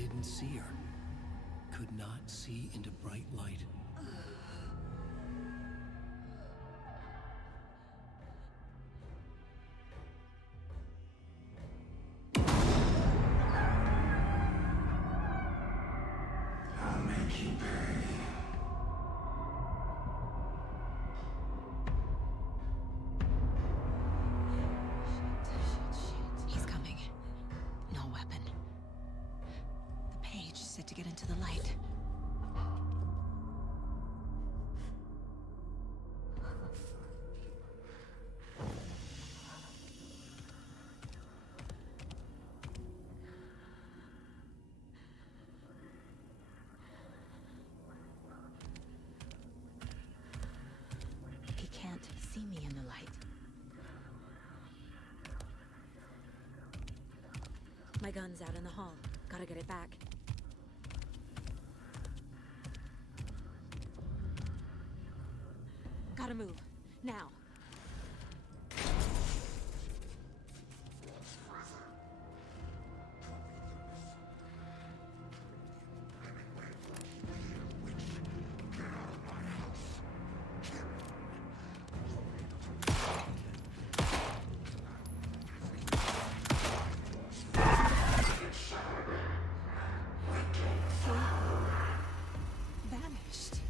didn't see her. Could not see into bright light. I'll make you pay. He's coming. No weapon. The page said to get into the light. He can't see me in the light. My gun's out in the hall. Gotta get it back. Gotta move. Now. Vanished.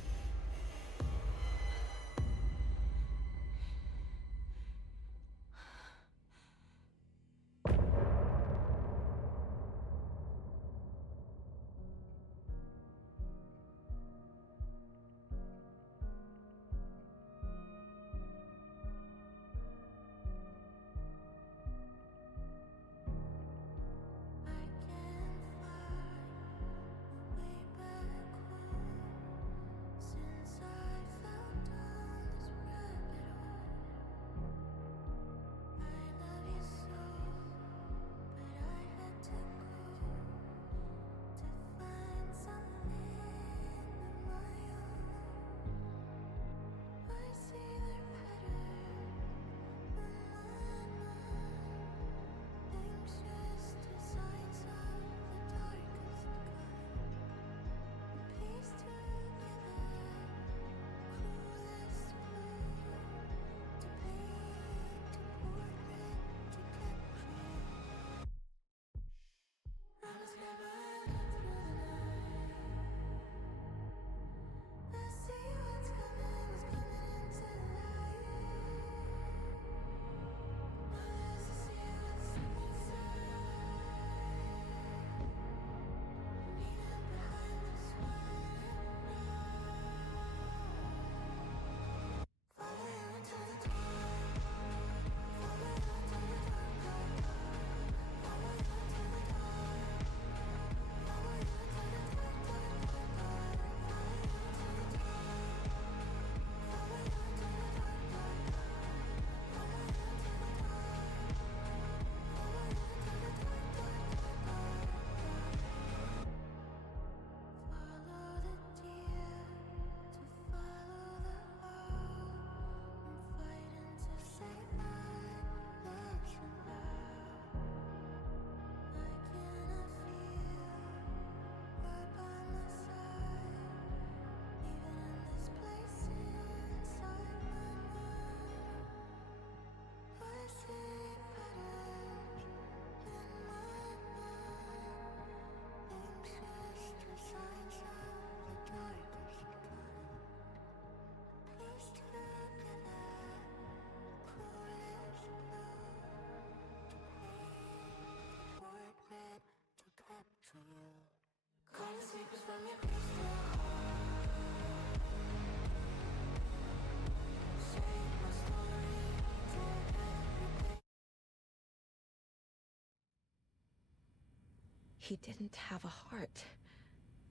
He didn't have a heart,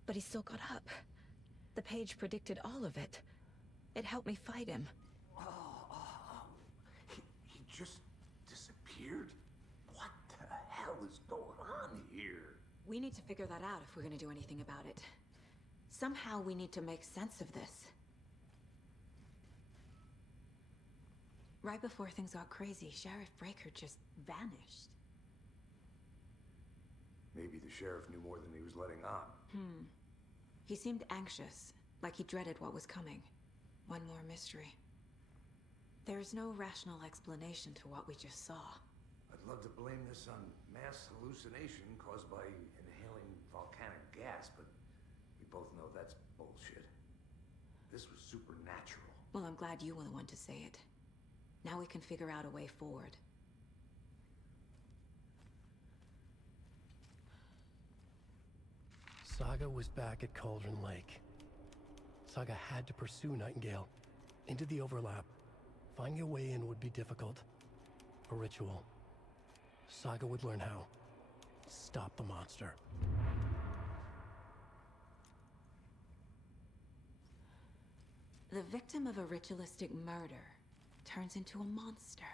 but he still got up. The page predicted all of it. It helped me fight him. He just disappeared? What the hell is going on here? We need to figure that out if we're gonna do anything about it. Somehow we need to make sense of this. Right before things got crazy, Sheriff Breaker just vanished. Maybe the sheriff knew more than he was letting on. He seemed anxious, like he dreaded what was coming. One more mystery. There's no rational explanation to what we just saw. I'd love to blame this on mass hallucination caused by inhaling volcanic gas, but we both know that's bullshit. This was supernatural. Well, I'm glad you were the one to say it. Now we can figure out a way forward. Saga was back at Cauldron Lake. Saga had to pursue Nightingale into the overlap. Finding a way in would be difficult. A ritual. Saga would learn how. Stop the monster. The victim of a ritualistic murder turns into a monster.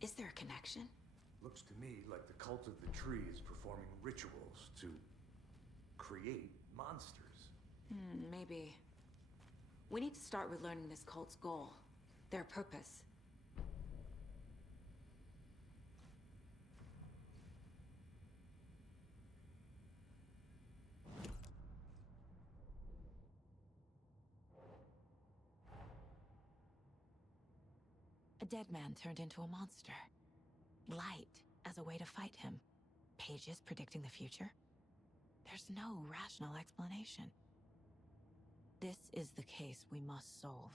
Is there a connection? Looks to me like the cult of the tree is performing rituals to create monsters. Maybe. We need to start with learning this cult's goal. Their purpose. A dead man turned into a monster. Light as a way to fight him. Pages predicting the future? There's no rational explanation. This is the case we must solve.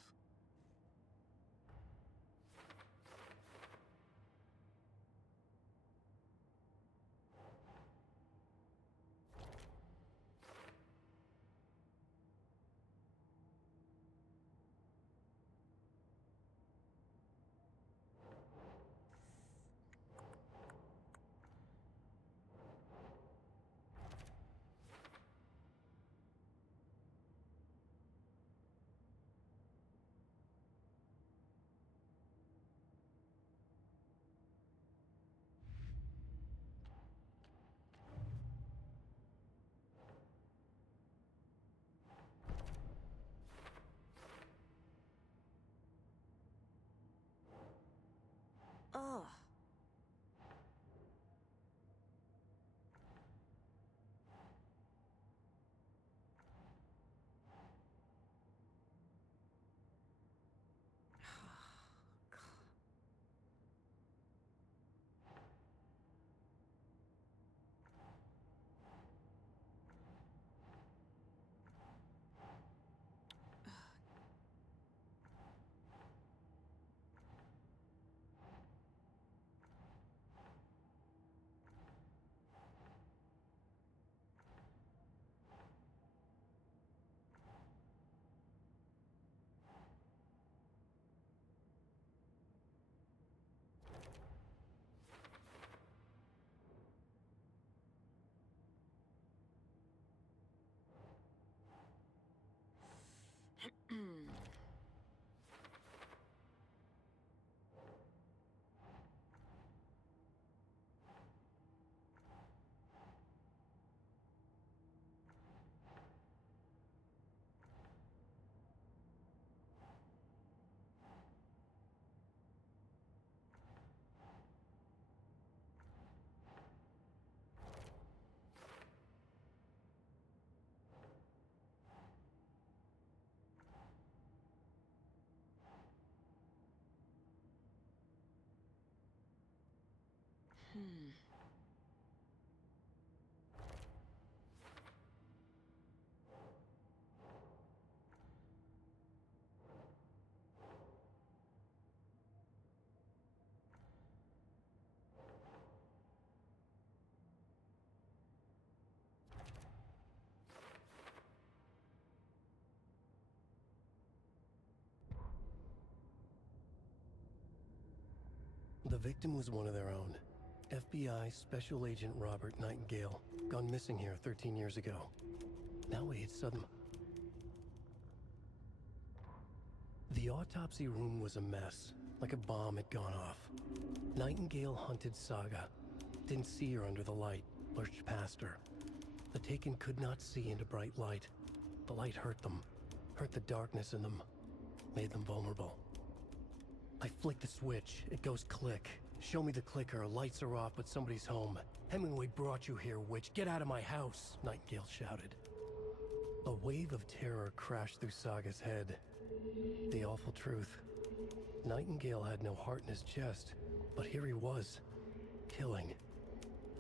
Ugh. The victim was one of their own. FBI Special Agent Robert Nightingale, gone missing here 13 years ago. Now he had suddenly... The autopsy room was a mess, like a bomb had gone off. Nightingale hunted Saga. Didn't see her under the light, lurched past her. The Taken could not see into bright light. The light hurt them, hurt the darkness in them, made them vulnerable. I flick the switch, it goes click. Show me the clicker. Lights are off, but somebody's home. Hemingway brought you here, witch. Get out of my house, Nightingale shouted. A wave of terror crashed through Saga's head. The awful truth. Nightingale had no heart in his chest, but here he was, killing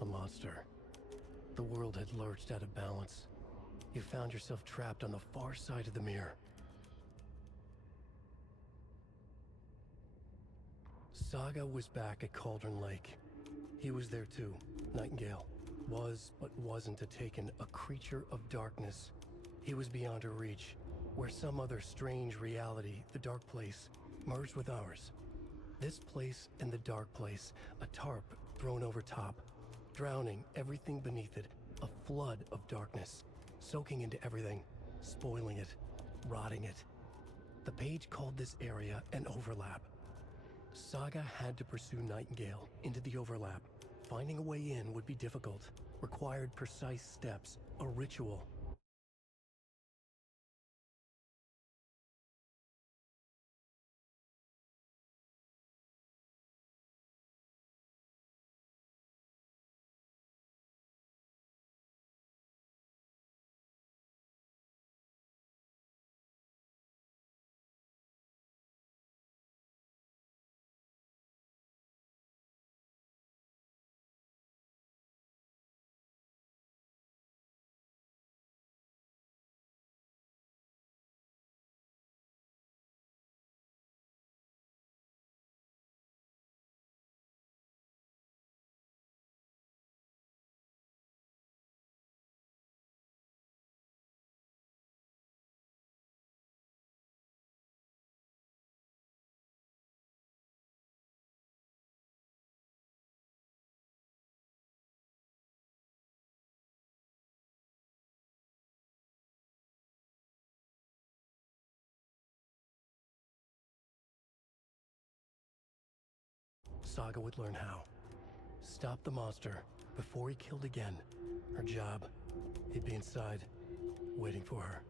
a monster. The world had lurched out of balance. You found yourself trapped on the far side of the mirror. Saga was back at Cauldron Lake. He was there too. Nightingale was, but wasn't a Taken, a creature of darkness. He was beyond her reach, where some other strange reality, the Dark Place, merged with ours. This place and the Dark Place, a tarp thrown over top, drowning everything beneath it, a flood of darkness, soaking into everything, spoiling it, rotting it. The page called this area an overlap. Saga had to pursue Nightingale into the overlap. Finding a way in would be difficult, required precise steps, a ritual. Saga would learn how. Stop the monster before he killed again. Her job. He'd be inside, waiting for her.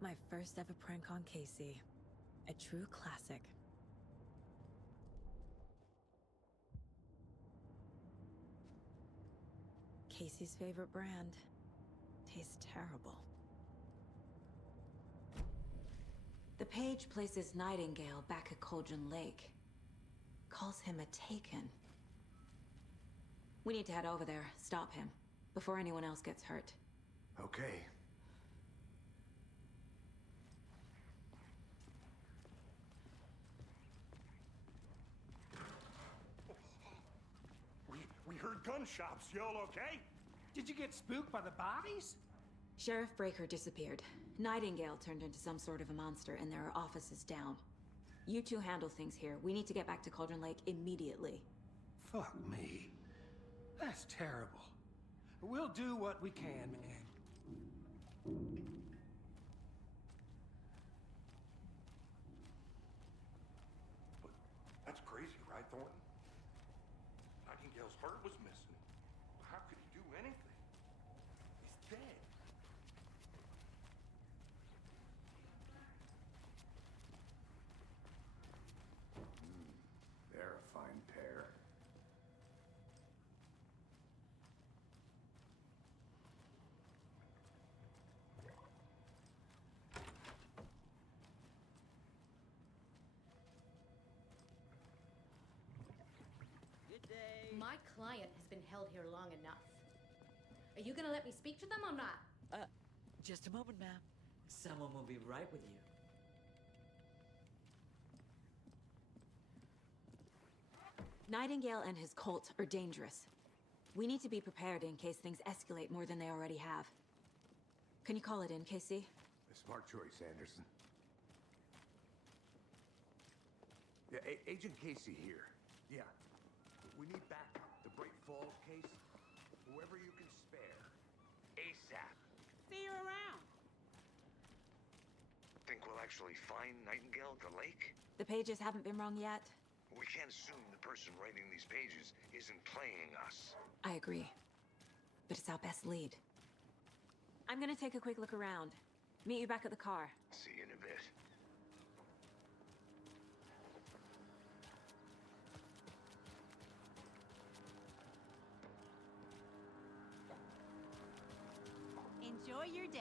My first ever prank on Casey. A true classic. Casey's favorite brand. Tastes terrible. The page places Nightingale back at Cauldron Lake. Calls him a Taken. We need to head over there, stop him, before anyone else gets hurt. Okay. We heard gunshots. Y'all okay? Did you get spooked by the bodies? Sheriff Breaker disappeared. Nightingale turned into some sort of a monster, and there are offices down. You two handle things here. We need to get back to Cauldron Lake immediately. Fuck me. That's terrible. We'll do what we can, man. But that's crazy, right, Thornton? Nightingale's heart was missing. How could he do anything? He's dead. They're a fine pair. Good day. My client has been held here long enough. Are you gonna let me speak to them or not? Just a moment, ma'am. Someone will be right with you. Nightingale and his cult are dangerous. We need to be prepared in case things escalate more than they already have. Can you call it in, Casey? A smart choice, Anderson. Yeah, Agent Casey here. Yeah. We need backup. The Bright Falls case. Whoever you can think we'll actually find Nightingale at the lake? The pages haven't been wrong yet. We can't assume the person writing these pages isn't playing us. I agree. But it's our best lead. I'm gonna take a quick look around. Meet you back at the car. See you in a bit. Enjoy your day.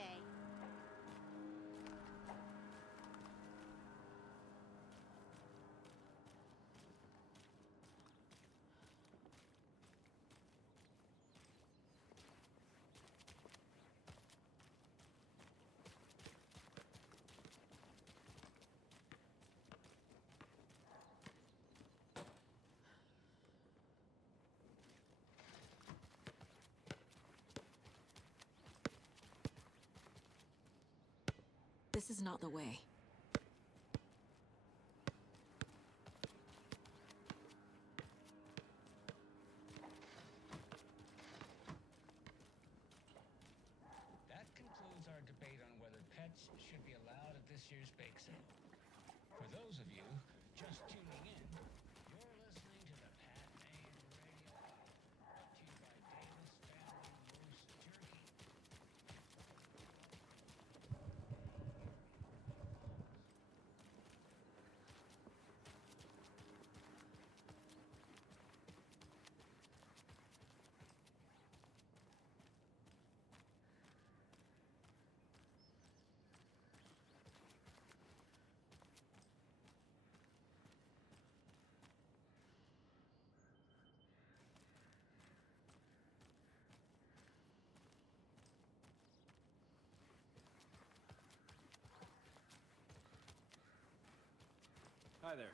This is not the way. That concludes our debate on whether pets should be allowed at this year's bake sale. For those of you just tuning in, you're listening to the Pat Maine Radio Hour, brought to you by Davis Family Roast Jerky. Hi there.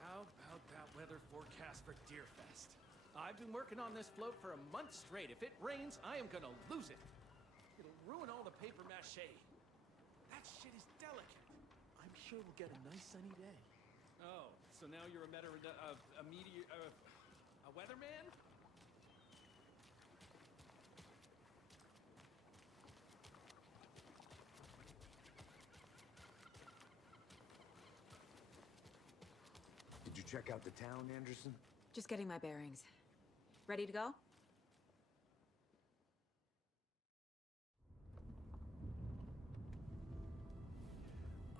How about that weather forecast for Deerfest? I've been working on this float for a month straight. If it rains, I am gonna lose it. It'll ruin all the paper mache. That shit is delicate. I'm sure we'll get a nice sunny day. Oh, so now you're a meteor, a weatherman? Did you check out the town, Anderson? Just getting my bearings. Ready to go?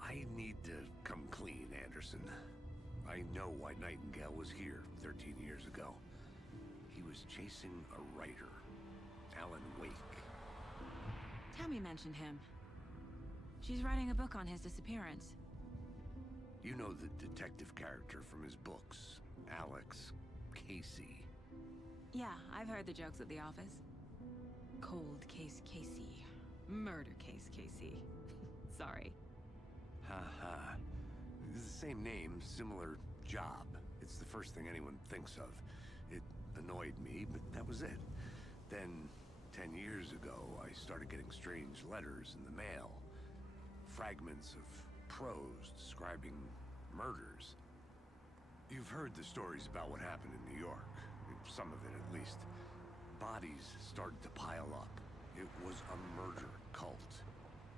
I need to come clean, Anderson. I know why Nightingale was here 13 years ago. He was chasing a writer, Alan Wake. Tammy mentioned him. She's writing a book on his disappearance. You know the detective character from his books, Alex Casey. Yeah, I've heard the jokes at the office. Cold case Casey. Murder case Casey. Sorry. Ha ha. It's the same name, similar job. It's the first thing anyone thinks of. It annoyed me, but that was it. Then, 10 years ago, I started getting strange letters in the mail. Fragments of prose describing murders. You've heard the stories about what happened in New York. Some of it, at least. Bodies started to pile up. It was a murder cult.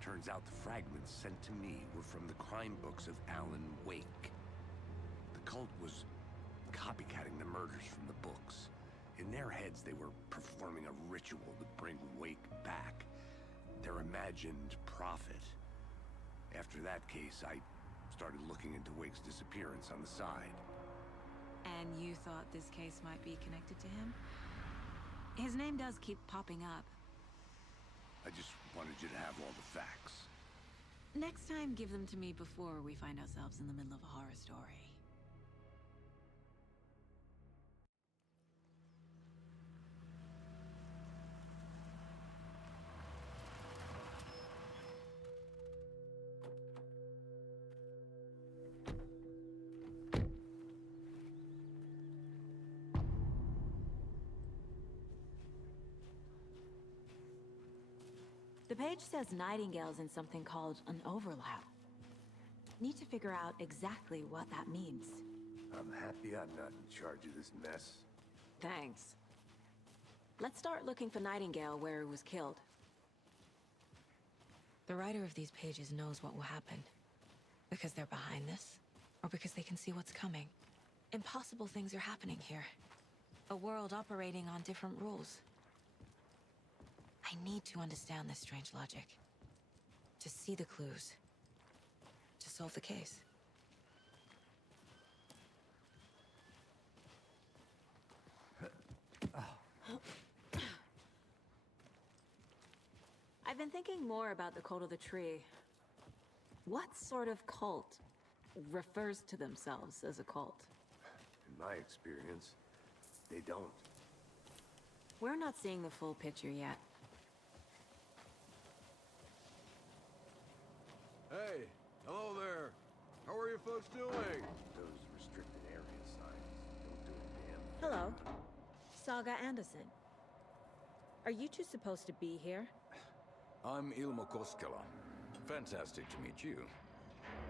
Turns out the fragments sent to me were from the crime books of Alan Wake. The cult was copycatting the murders from the books. In their heads, they were performing a ritual to bring Wake back. Their imagined prophet. After that case, I started looking into Wake's disappearance on the side. And you thought this case might be connected to him? His name does keep popping up. I just wanted you to have all the facts. Next time, give them to me before we find ourselves in the middle of a horror story. The page says Nightingale's in something called an overlap. Need to figure out exactly what that means. I'm happy I'm not in charge of this mess. Thanks. Let's start looking for Nightingale where he was killed. The writer of these pages knows what will happen. Because they're behind this, or because they can see what's coming. Impossible things are happening here. A world operating on different rules. I need to understand this strange logic. To see the clues. To solve the case. I've been thinking more about the cult of the tree. What sort of cult refers to themselves as a cult? In my experience, they don't. We're not seeing the full picture yet. Hey, hello there. How are you folks doing? Those restricted area signs don't do a damn thing. Hello. Saga Anderson. Are you two supposed to be here? I'm Ilmo Koskela. Fantastic to meet you.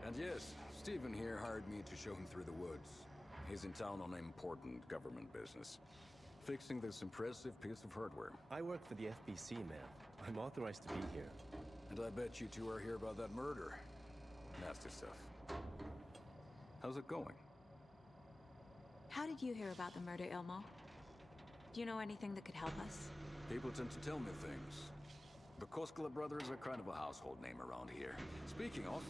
And yes, Stephen here hired me to show him through the woods. He's in town on important government business. Fixing this impressive piece of hardware. I work for the FBC, man. I'm authorized to be here. And I bet you two are here about that murder. Nasty stuff. How's it going? How did you hear about the murder, Ilmo? Do you know anything that could help us? People tend to tell me things. The Koskela brothers are kind of a household name around here. Speaking of,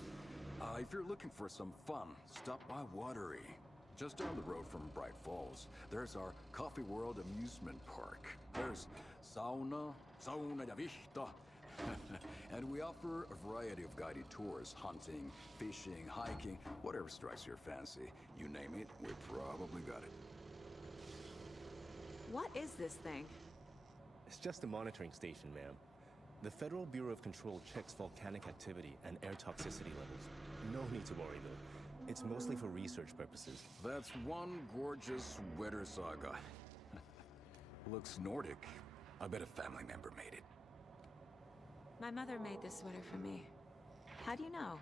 if you're looking for some fun, stop by Watery. Just down the road from Bright Falls, there's our Coffee World amusement park. There's sauna ja vihta. And we offer a variety of guided tours, hunting, fishing, hiking, whatever strikes your fancy. You name it, we probably got it. What is this thing? It's just a monitoring station, ma'am. The Federal Bureau of Control checks volcanic activity and air toxicity levels. No need to worry, though. It's mostly for research purposes. That's one gorgeous sweater, Saga. Looks Nordic. I bet a family member made it. My mother made this sweater for me. How do you know?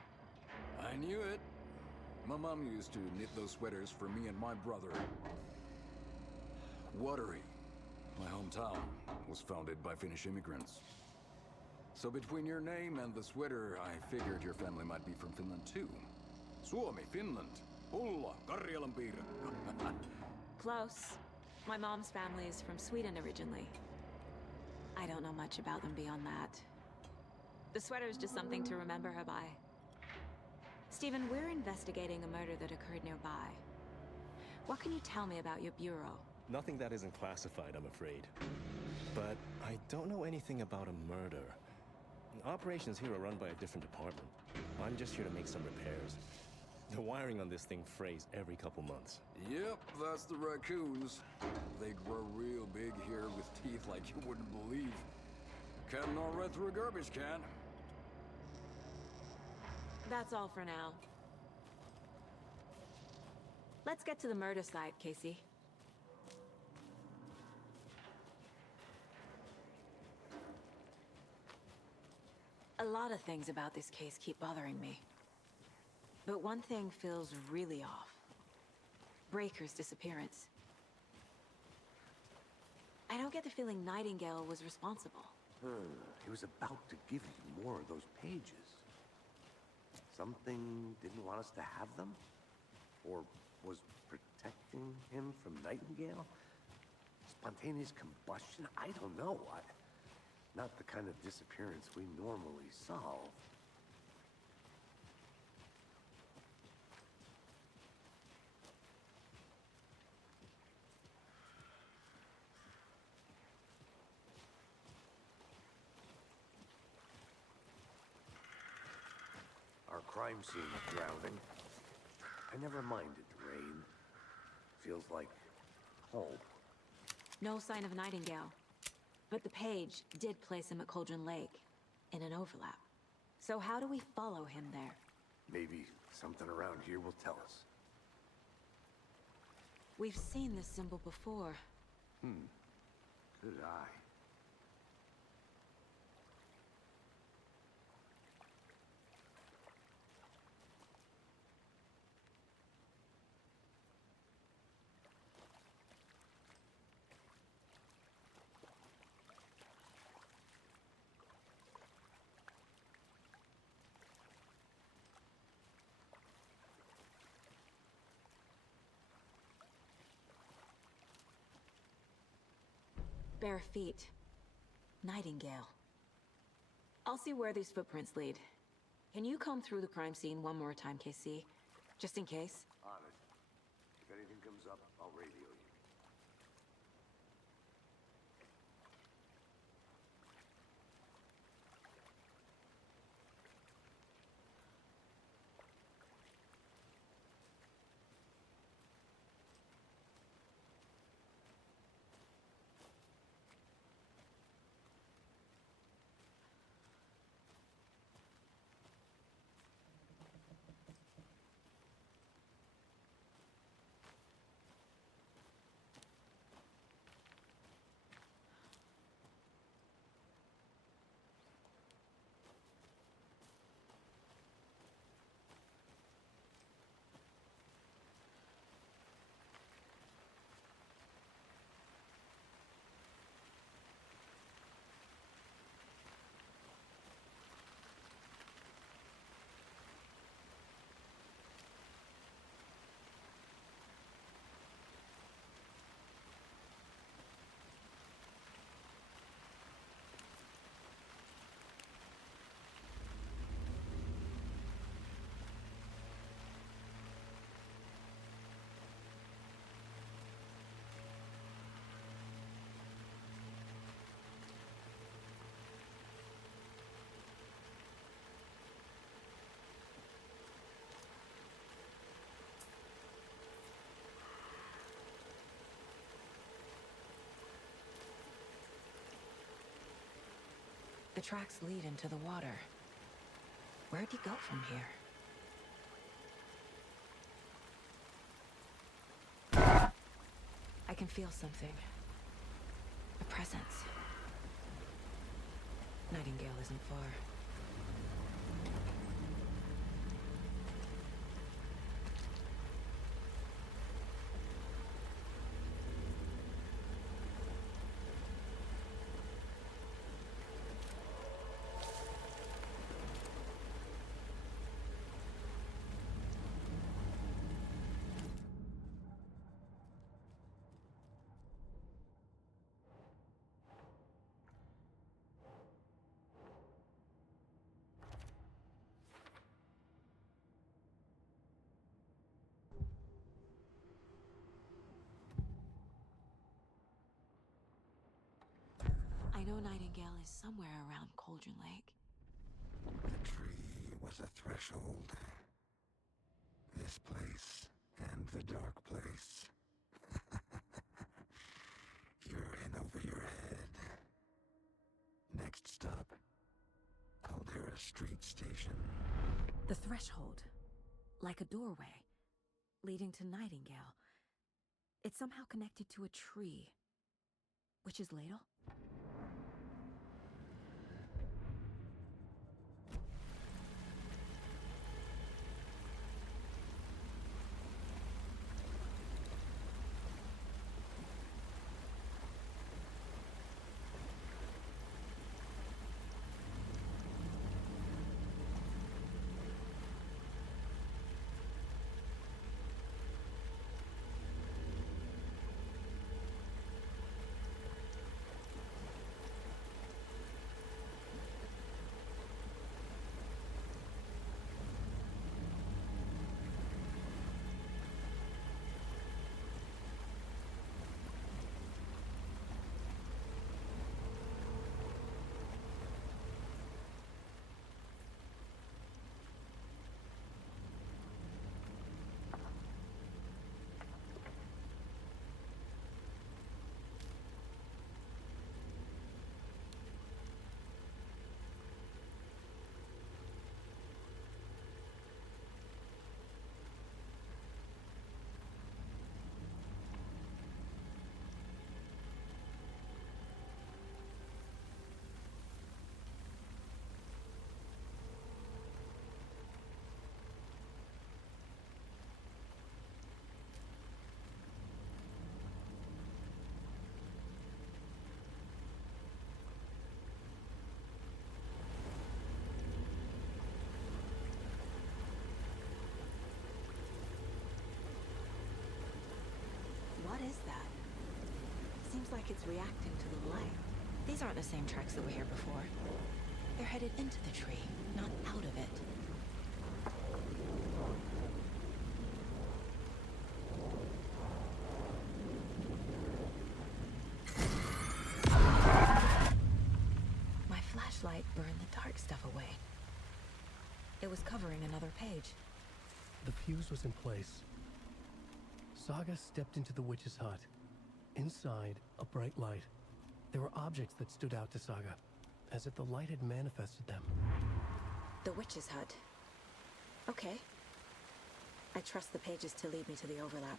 I knew it. My mom used to knit those sweaters for me and my brother. Watery, my hometown, was founded by Finnish immigrants. So between your name and the sweater, I figured your family might be from Finland too. Suomi, Finland. Ulla, Karjalanpiirakka. Close. My mom's family is from Sweden originally. I don't know much about them beyond that. The sweater is just something to remember her by. Stephen, we're investigating a murder that occurred nearby. What can you tell me about your bureau? Nothing that isn't classified, I'm afraid. But I don't know anything about a murder. Operations here are run by a different department. I'm just here to make some repairs. The wiring on this thing frays every couple months. Yep, that's the raccoons. They grow real big here with teeth like you wouldn't believe. Can't all run through a garbage can. That's all for now. Let's get to the murder site, Casey. A lot of things about this case keep bothering me. But one thing feels really off. Breaker's disappearance. I don't get the feeling Nightingale was responsible. He was about to give you more of those pages. Something didn't want us to have them? Or was protecting him from Nightingale? Spontaneous combustion? I don't know. Not the kind of disappearance we normally solve. Our crime scene is drowning. I never minded the rain. Feels like home. No sign of Nightingale. But the page did place him at Cauldron Lake, in an overlap. So how do we follow him there? Maybe something around here will tell us. We've seen this symbol before. Good eye. Bare feet. Nightingale. I'll see where these footprints lead. Can you comb through the crime scene one more time, KC? Just in case? On it. If anything comes up, I'll radio you. The tracks lead into the water. Where'd he go from here? I can feel something. A presence. Nightingale isn't far. I know Nightingale is somewhere around Cauldron Lake. The tree was a threshold. This place and the dark place. You're in over your head. Next stop, Caldera Street Station. The threshold. Like a doorway. Leading to Nightingale. It's somehow connected to a tree. Witch's Ladle? like it's reacting to the light. These aren't the same tracks that were here before. They're headed into the tree, not out of it. My flashlight burned the dark stuff away. It was covering another page. The fuse was in place. Saga stepped into the witch's hut. Inside, a bright light. There were objects that stood out to Saga, as if the light had manifested them. The witch's hut. Okay. I trust the pages to lead me to the overlap.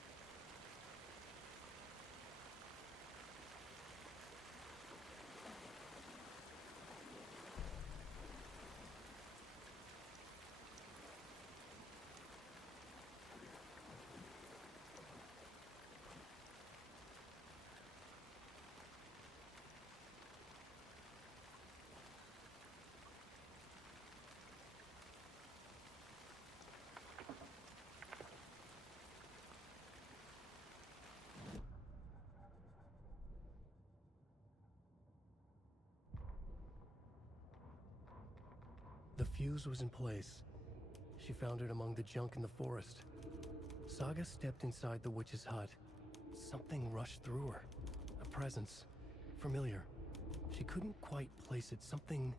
The fuse was in place. She found it among the junk in the forest. Saga stepped inside the witch's hut. Something rushed through her. A presence. Familiar. She couldn't quite place it. Something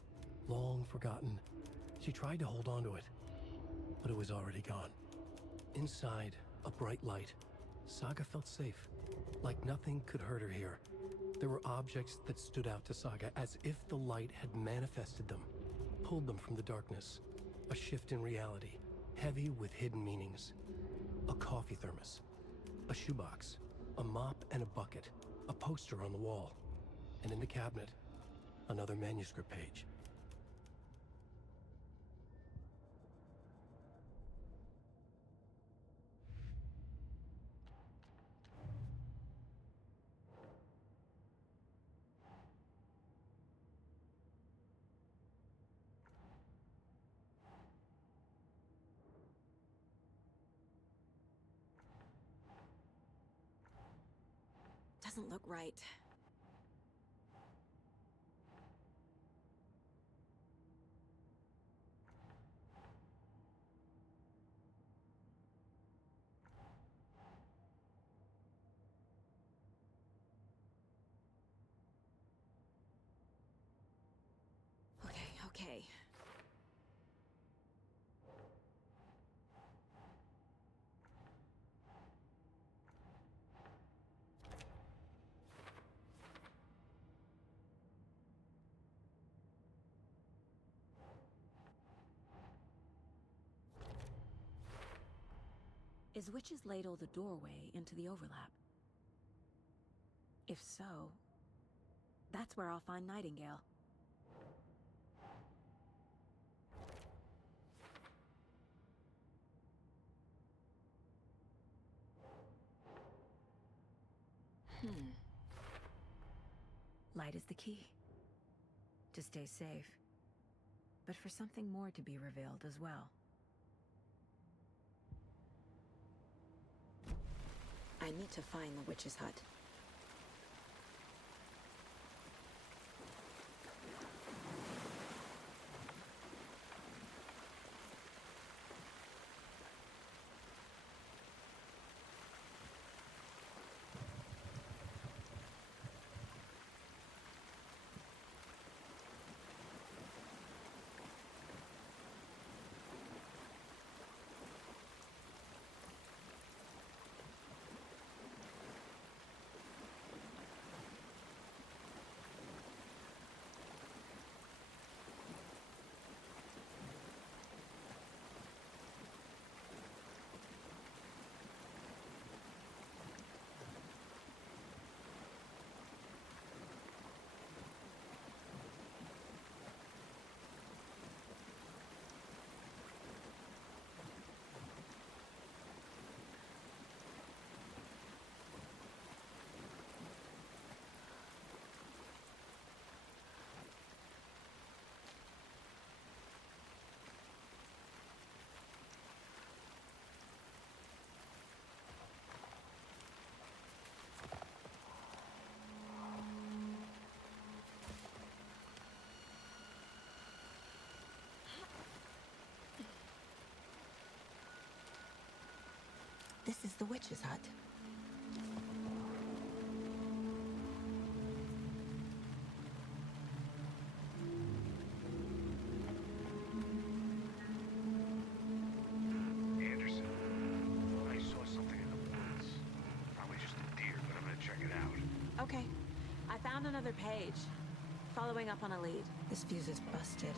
long forgotten. She tried to hold on to it, but it was already gone. Inside, a bright light. Saga felt safe. Like nothing could hurt her here. There were objects that stood out to Saga as if the light had manifested them. Pulled them from the darkness. A shift in reality, heavy with hidden meanings. A coffee thermos, a shoebox, a mop and a bucket, a poster on the wall, and in the cabinet, another manuscript page. Doesn't look right. Okay. Is Witch's Ladle the doorway into the overlap? If so, that's where I'll find Nightingale. Light is the key. To stay safe. But for something more to be revealed as well. I need to find the witch's hut. This is the witch's hut. Anderson, I saw something in the woods. Probably just a deer, but I'm gonna check it out. Okay. I found another page. Following up on a lead. This fuse is busted.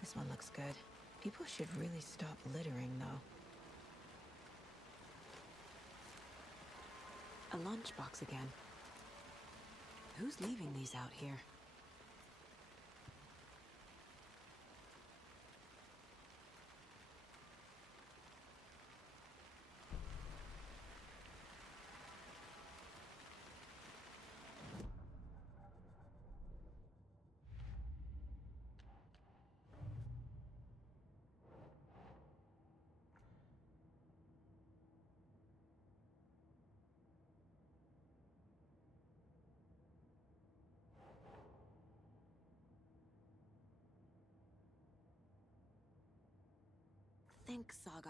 This one looks good. People should really stop littering, though. A lunchbox again. Who's leaving these out here? Think, Saga.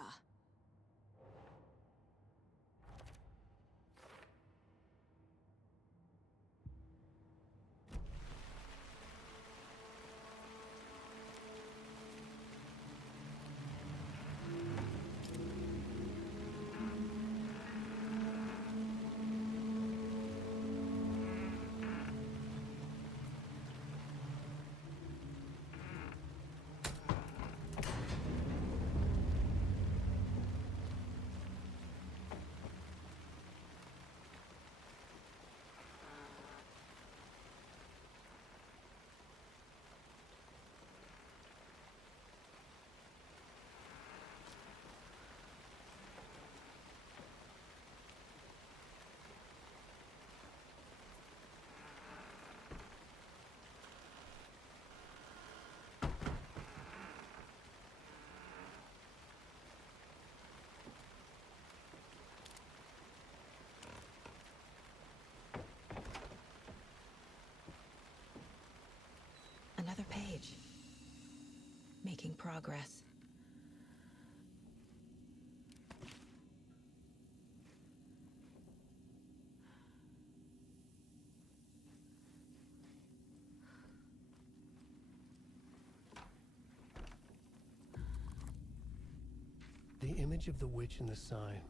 Another page. Making progress. The image of the witch in the sign.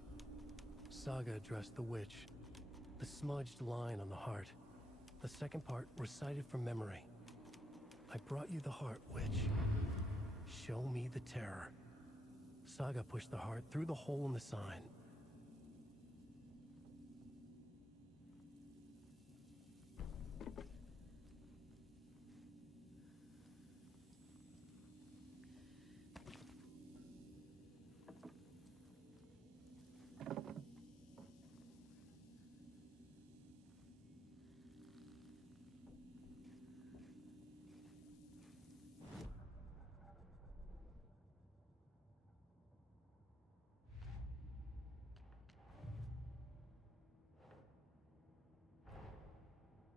Saga addressed the witch. The smudged line on the heart. The second part recited from memory. I brought you the heart, witch. Show me the terror. Saga pushed the heart through the hole in the sign.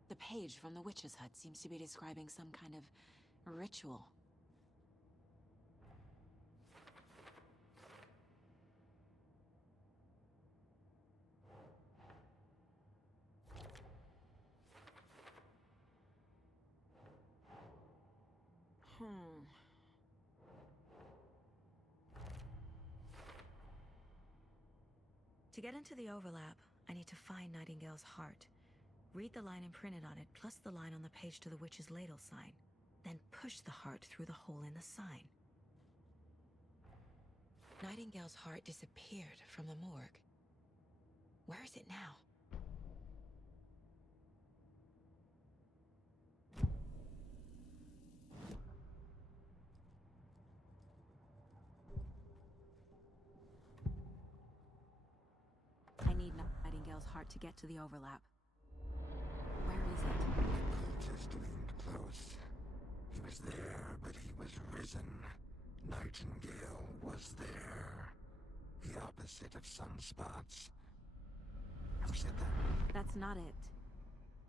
The page from the witch's hut seems to be describing some kind of ritual. To get into the overlap, I need to find Nightingale's heart. Read the line imprinted on it, plus the line on the page to the witch's ladle sign. then push the heart through the hole in the sign. Nightingale's heart disappeared from the morgue. Where is it now? I need Nightingale's heart to get to the overlap. Where is it? The cultist leaned close. He was there, but he was risen. Nightingale was there. The opposite of sunspots. Who said that? That's not it.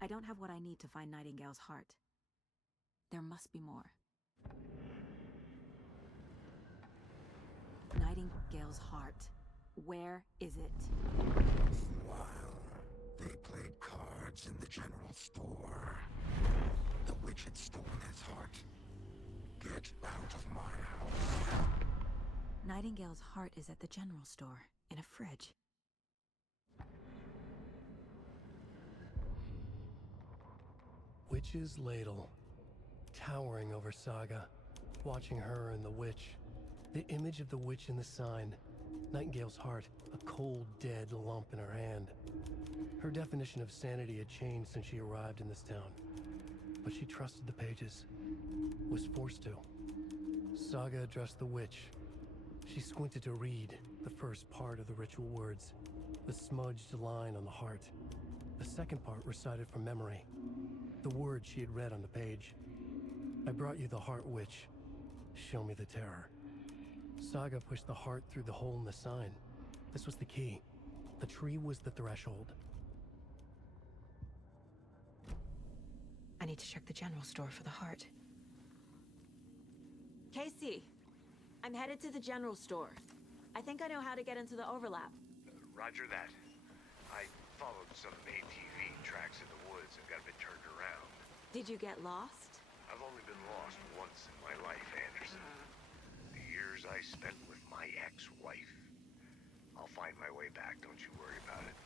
I don't have what I need to find Nightingale's heart. There must be more. Nightingale's heart. Where is it? Meanwhile, they played cards in the general store. The witch had stolen his heart. Get out of my house. Nightingale's heart is at the general store, in a fridge. Witch's ladle, towering over Saga, watching her and the witch. The image of the witch in the sign. Nightingale's heart, a cold, dead lump in her hand. Her definition of sanity had changed since she arrived in this town. But she trusted the pages. Was forced to. Saga addressed the witch. She squinted to read the first part of the ritual words, the smudged line on the heart. The second part recited from memory, the words she had read on the page. I brought you the heart, witch. Show me the terror. Saga pushed the heart through the hole in the sign. This was the key. The tree was the threshold. I need to check the general store for the heart. Casey, I'm headed to the general store. I think I know how to get into the overlap. Roger that. I followed some ATV tracks in the woods and got a bit turned around. Did you get lost? I've only been lost once in my life, Anderson. The years I spent with my ex-wife. I'll find my way back, don't you worry about it.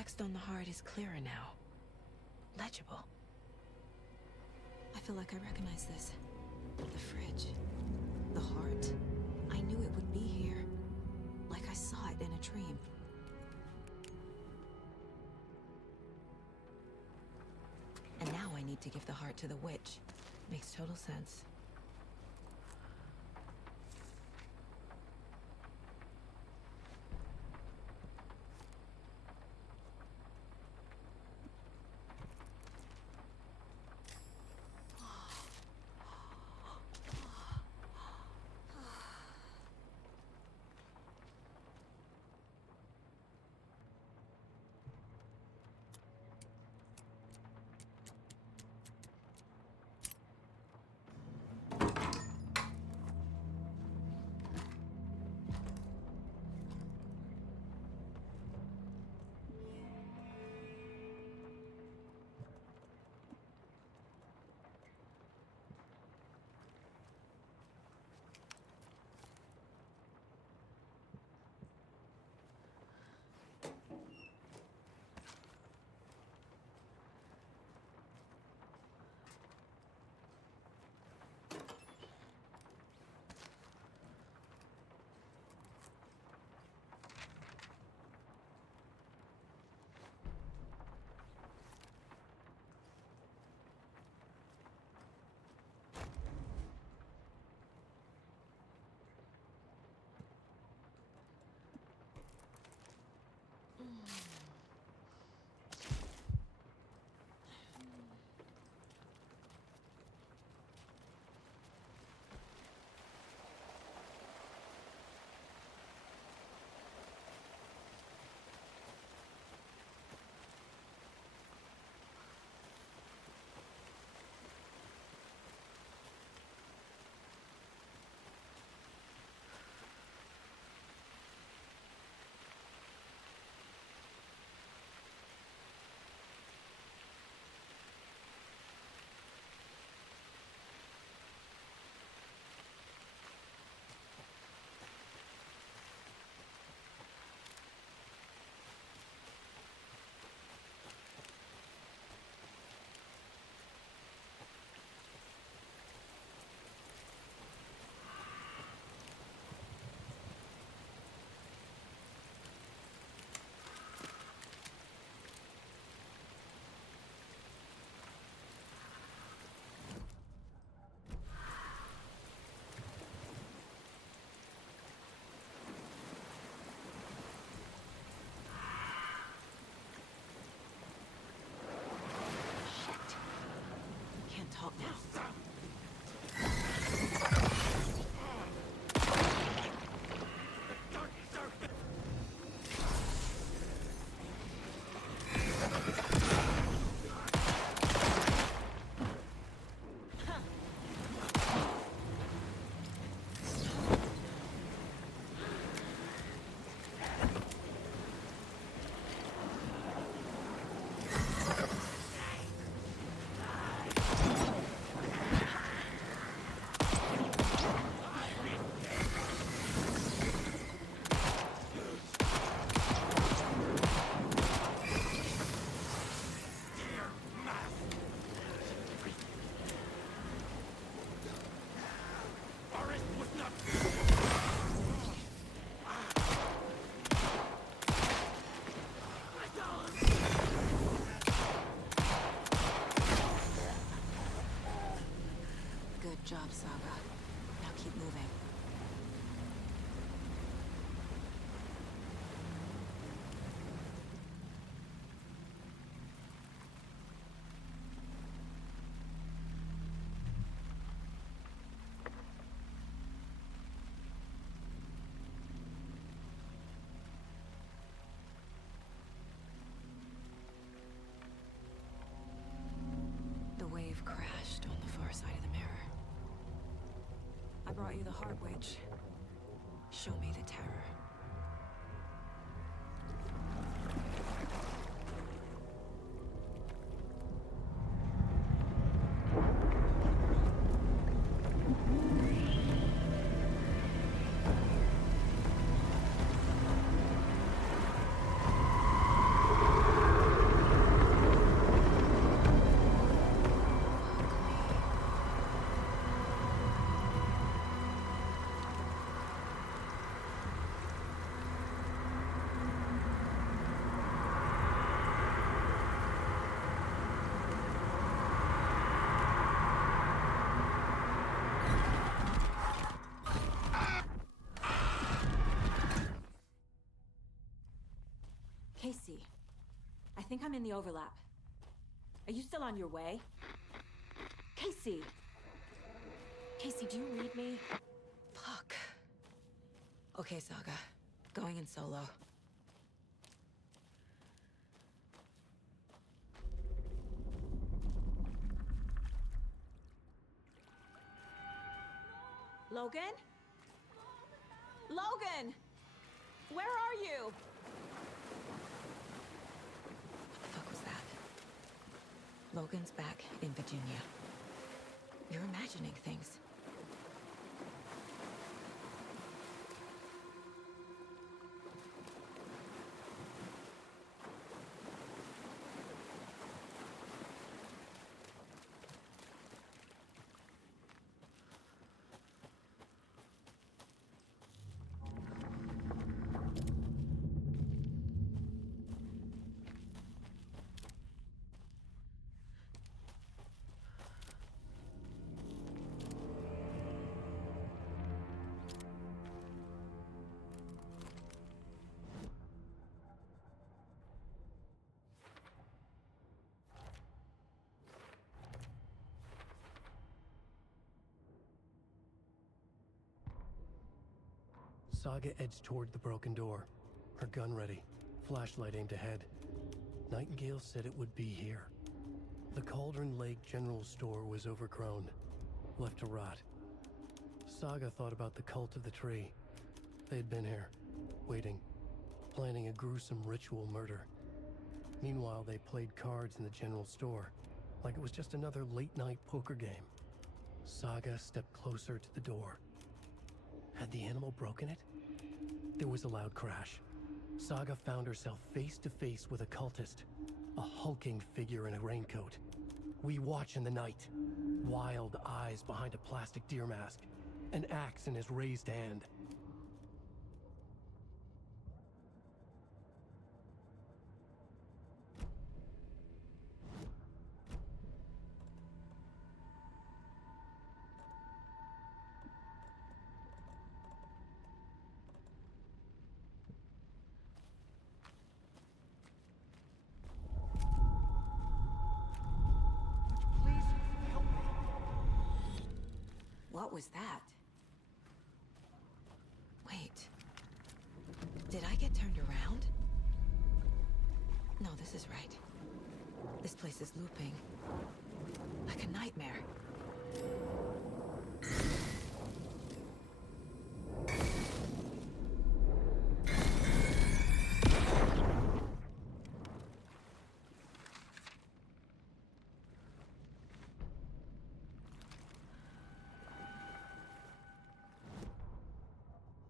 text on the heart is clearer now. Legible. I feel like I recognize this. The fridge. The heart. I knew it would be here. Like I saw it in a dream. And now I need to give the heart to the witch. Makes total sense. Talk now. Good job, Saga. Now keep moving. The wave crashed on the far side of the mirror. I brought you the Heart Witch. Show me the terror. think I'm in the overlap. Are you still on your way? Casey! Casey, do you read me? Fuck. Okay, Saga. Going in solo. Logan? Logan! Where are you? What the fuck was that? Logan's back in Virginia. You're imagining things. Saga edged toward the broken door, her gun ready, flashlight aimed ahead. Nightingale said it would be here. The Cauldron Lake General Store was overgrown, left to rot. Saga thought about the cult of the tree. They had been here, waiting, planning a gruesome ritual murder. Meanwhile, they played cards in the general store, like it was just another late-night poker game. Saga stepped closer to the door. Had the animal broken it? There was a loud crash. Saga found herself face to face with a cultist, a hulking figure in a raincoat. We watch in the night. Wild eyes behind a plastic deer mask, an axe in his raised hand. What was that? Wait. Did I get turned around? No, this is right. This place is looping. Like a nightmare.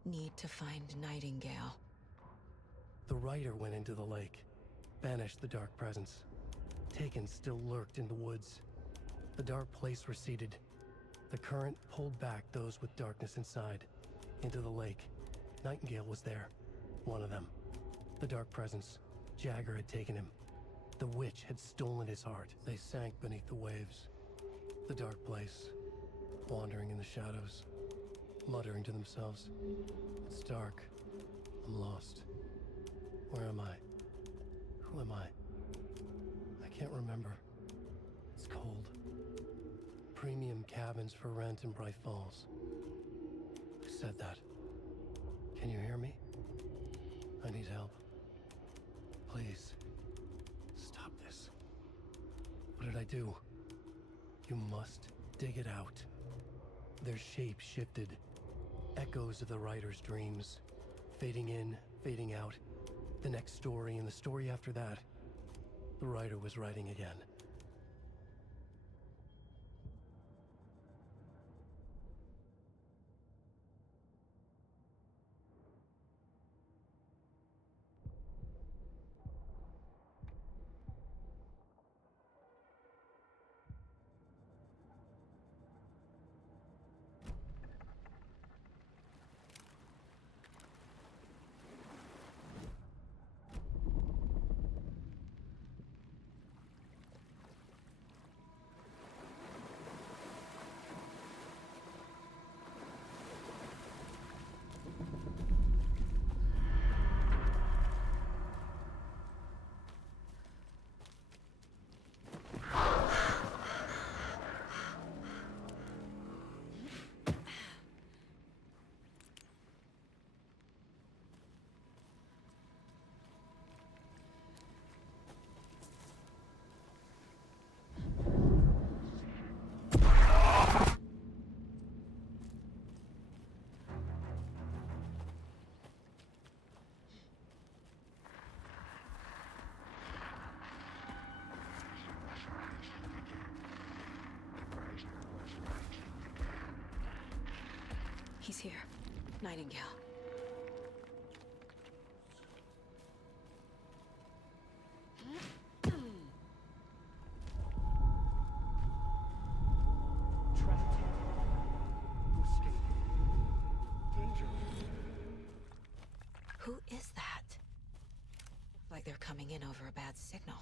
Need to find Nightingale. The rider went into the lake, banished the dark presence. Taken still lurked in the woods. The dark place receded. The current pulled back those with darkness inside, into the lake. Nightingale was there, one of them. The dark presence, Jagger had taken him. The witch had stolen his heart. They sank beneath the waves. The dark place, wandering in the shadows, muttering to themselves. It's dark. I'm lost. Where am I? Who am I? I can't remember. It's cold. Premium cabins for rent in Bright Falls. Who said that? Can you hear me? I need help. Please. Stop this. What did I do? You must dig it out. Their shape shifted. Echoes of the writer's dreams. Fading in, fading out. The next story and the story after that. The writer was writing again. He's here. Nightingale. Trapped. Escape. Danger. Who is that? Looks like they're coming in over a bad signal.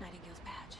Nightingale's badge.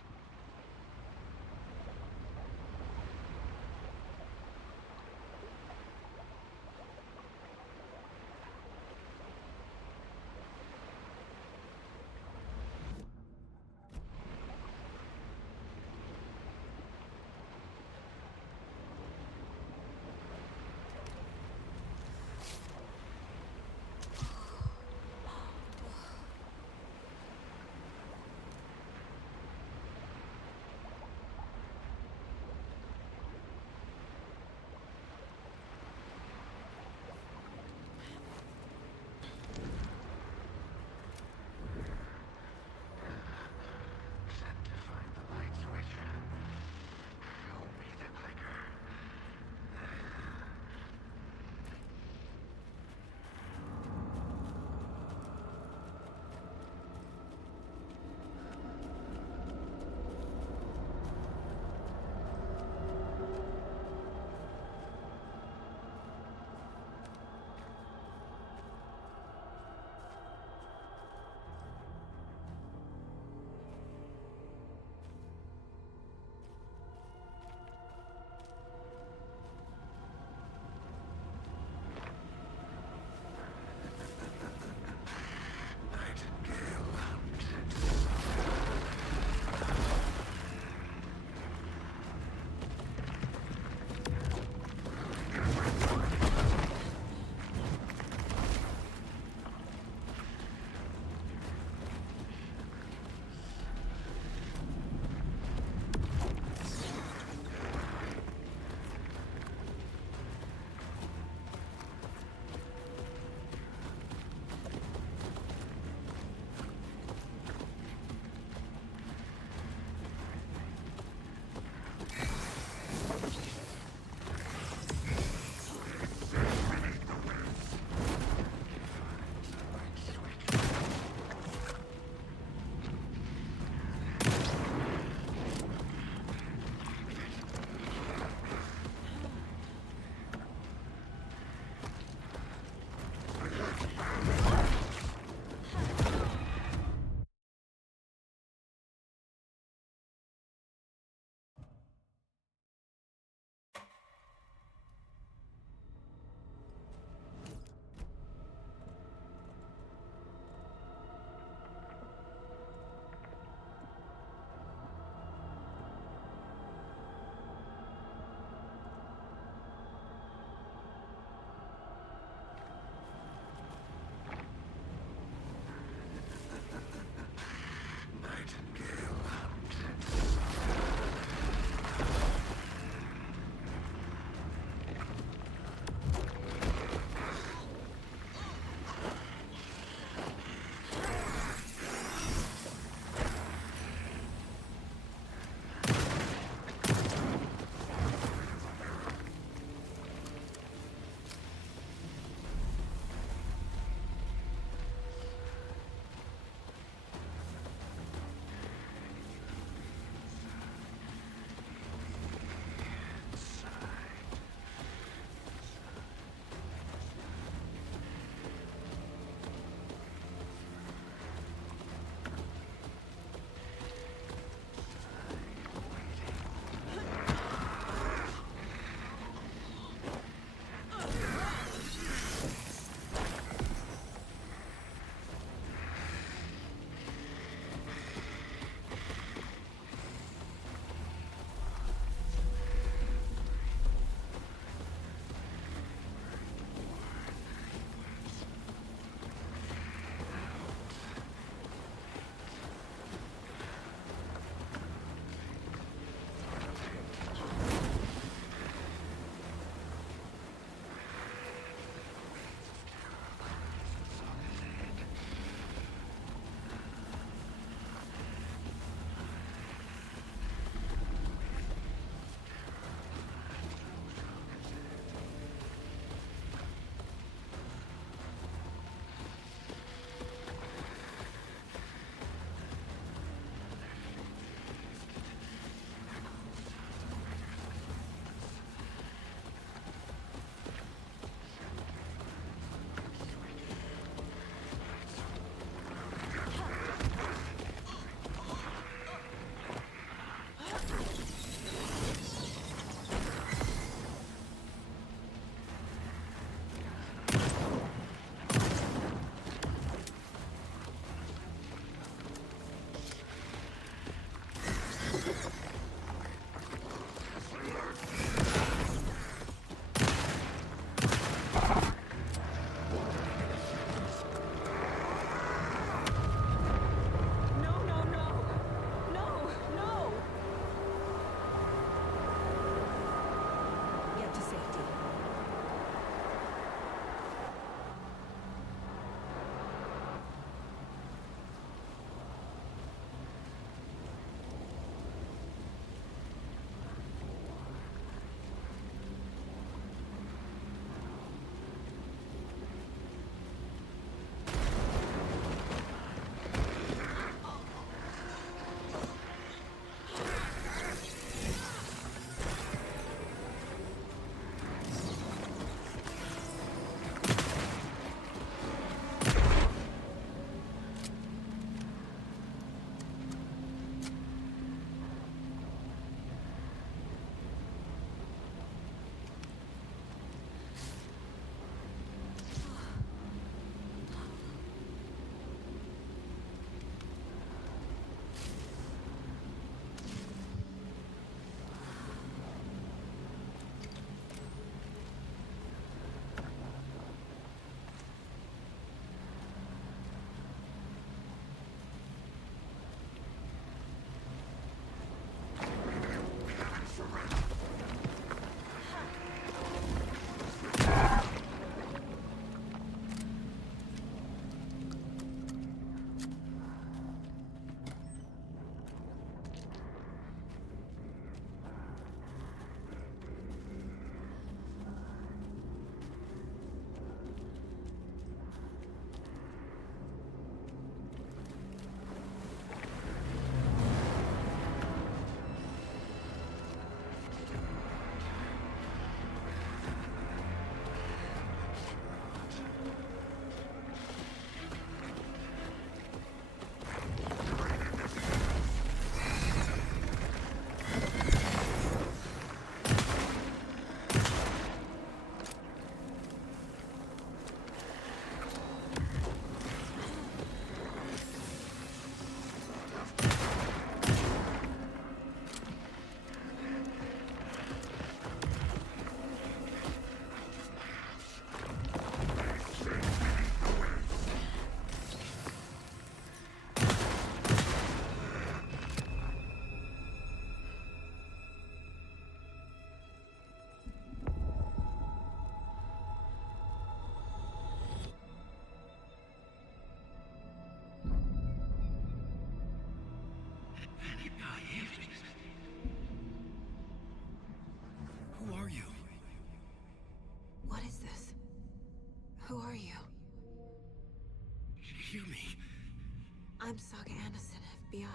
FBI.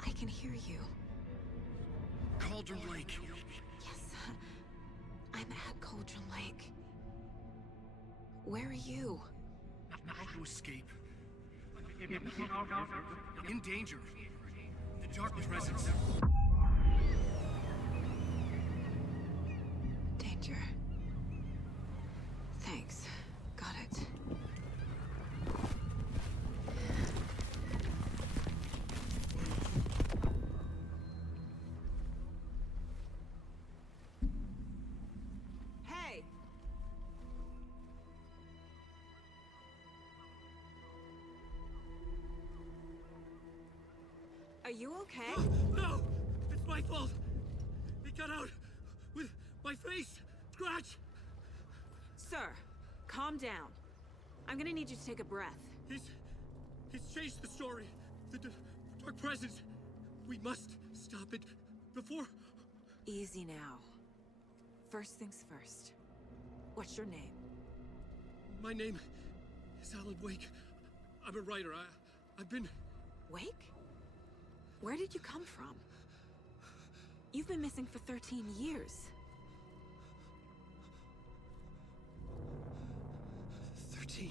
I can hear you. Cauldron Lake. Yes, I'm at Cauldron Lake. Where are you? How to escape. In danger. The Dark Presence. Danger. Thanks. Got it. Hey! Are you okay? No! It's my fault! It got out with my face! Scratch! Sir, calm down. I'm gonna need you to take a breath. He's changed the story. The Dark Presence. We must stop it before... Easy now. First things first. What's your name? My name is Alan Wake. I'm a writer. I've been... Wake? Where did you come from? You've been missing for 13 years. 13.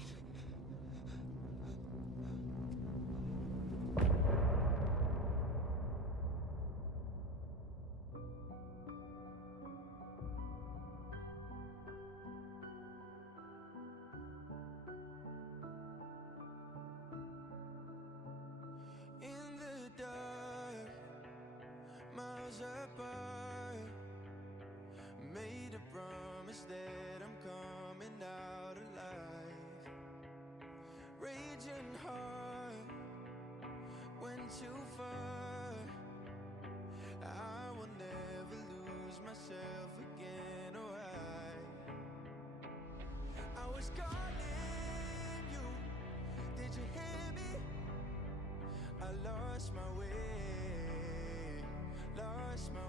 In the dark, miles apart, made a promise that I'm coming out alive. Raging heart, went too far. I will never lose myself again, or I was calling you, did you hear me? I lost my way, lost my